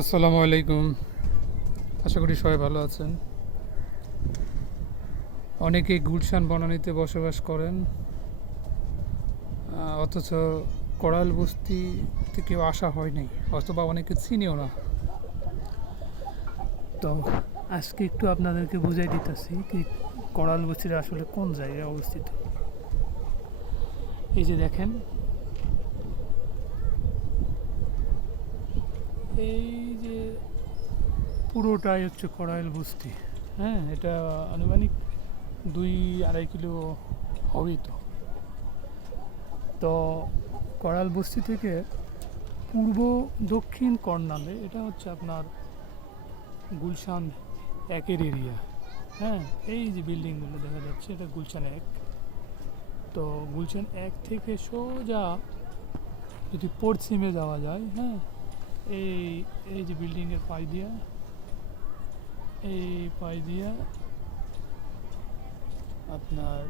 আসসালামু আলাইকুম। আশা করি সবাই ভালো আছেন। অনেকেই গুলশান বনানীতে বসবাস করেন, অথচ কড়াইল বস্তিতে কেউ আসা হয় নাই, অথবা অনেকে চিনিও না। তো আজকে একটু আপনাদেরকে বুঝাই দিতেছি কি কড়াইল বস্তিটা আসলে কোন জায়গায় অবস্থিত। এই যে দেখেন, এই যে পুরোটাই হচ্ছে কড়াইল বস্তি। হ্যাঁ, এটা আনুমানিক 2-2.5 কিলো হবেই। তো কড়াইল বস্তি থেকে পূর্ব দক্ষিণ কর্নারে এটা হচ্ছে আপনার গুলশান একের এরিয়া। হ্যাঁ, এই যে বিল্ডিংগুলো দেখা যাচ্ছে এটা গুলশান এক। তো গুলশান এক থেকে সোজা যদি পশ্চিমে যাওয়া যায়, হ্যাঁ, এই এই যে বিল্ডিংয়ের পাই দিয়া আপনার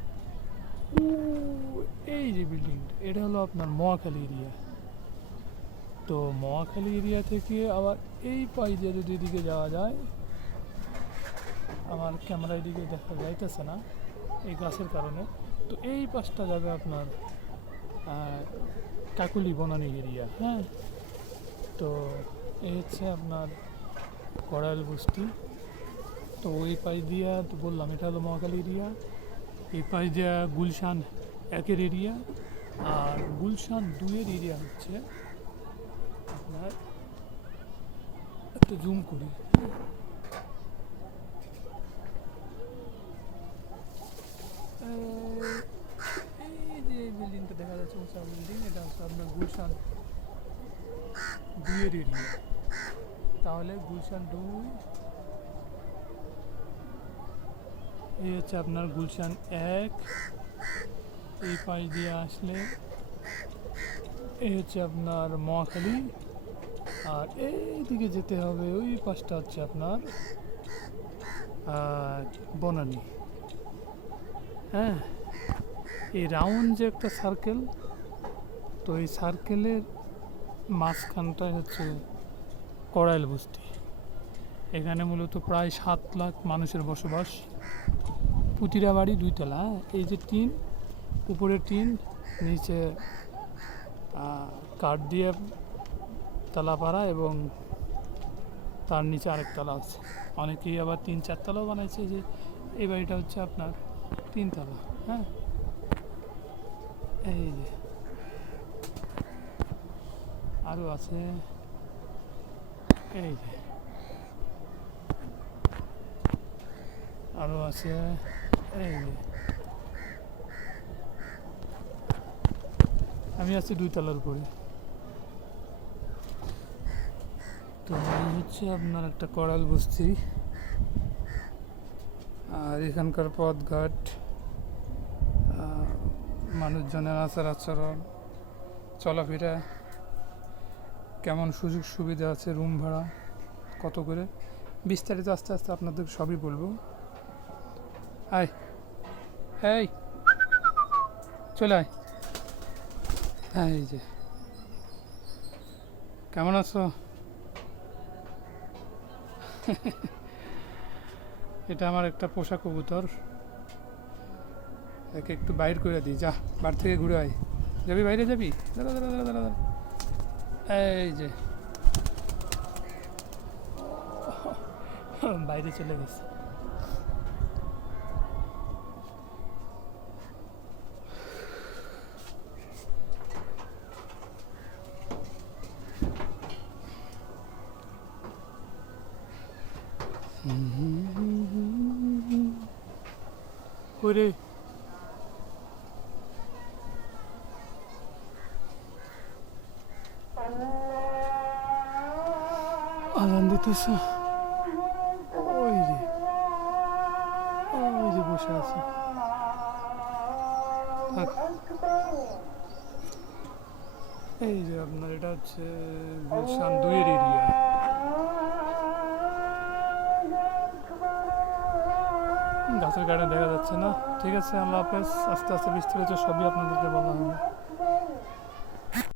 এই যে বিল্ডিং, এটা হলো আপনার মহাখালী এরিয়া। তো মহাখালী এরিয়া থেকে আবার এই পাই দিয়ে যদি এদিকে যাওয়া যায়, আমার ক্যামেরা এদিকে দেখা যাইতেছে না এই গাছের কারণে। তো এই পাশটা যাবে আপনার কাকুলি বনানী এরিয়া। হ্যাঁ, তো এই হচ্ছে আপনার কড়াইল বস্তি। তো ওই পাশ দিয়া তো বললাম এটা হলো মহাখালী এরিয়া, এই পাশ দিয়া গুলশান একের এরিয়া, আর গুলশান দুইয়ের এরিয়া হচ্ছে আপনার, একটু জুম করি, এই যে এই বিল্ডিংটা দেখা যাচ্ছে উঁচা বিল্ডিং, এটা হচ্ছে আপনার গুলশান দুইয়ের এরিয়া। তাহলে গুলশান দুই, এই হচ্ছে আপনার গুলশান এক। এই পাশ দিয়ে আসলে এই হচ্ছে আপনার মহাখালী, আর এই দিকে যেতে হবে, ওই পাশটা হচ্ছে আপনার বনানী। হ্যাঁ, এই রাউন্ড যে একটা সার্কেল, তো এই সার্কেলের মাঝখানটাই হচ্ছে কড়াইল বস্তি। এখানে মূলত প্রায় 7 লাখ মানুষের বসবাস। প্রতিটা বাড়ি 2 তলা। এই যে টিন, উপরে টিন, নিচে কাঠ দিয়ে তালাপাড়া, এবং তার নিচে আরেক তলা আছে। অনেকেই আবার 3-4 তলাও বানাইছে। যে এই বাড়িটা হচ্ছে আপনার 3 তলা। হ্যাঁ, এই যে আরও আছে, এই যে আরও আছে, এই যে আমি আছি 2 তলার উপরে। তো এই হচ্ছে আপনার একটা কড়াইল বস্তি। আর এখানকার পথঘাট, মানুষজনের আচার আচরণ, চলাফেরা, কেমন সুযোগ সুবিধা আছে, রুম ভাড়া কত করে, বিস্তারিত আস্তে আস্তে আপনাদের সবই বলবো। আয়, এই চলে আয়। হ্যাঁ, এই যে কেমন আছো? এটা আমার একটা পোষা কবুতর, একে একটু বাইর করে দিই। যা, বার থেকে ঘুরে আয়। যাবি বাইরে, যাবি? দাঁড়া দাঁড়া দাঁড়া দাঁড়া দাঁড়া। এই যে বাইরে চলে গেছে। ওরে, আজান দিতেছে। ওই যে, ওই যে বসে আছে। এই যে আপনার এটা হচ্ছে গুলশান দুইয়ের এরিয়া। গাছের গাড়ি দেখা যাচ্ছে না। ঠিক আছে, আল্লাহ হাফেজ। আস্তে আস্তে বিস্তারিত সবই আপনাদেরকে বলা হবে।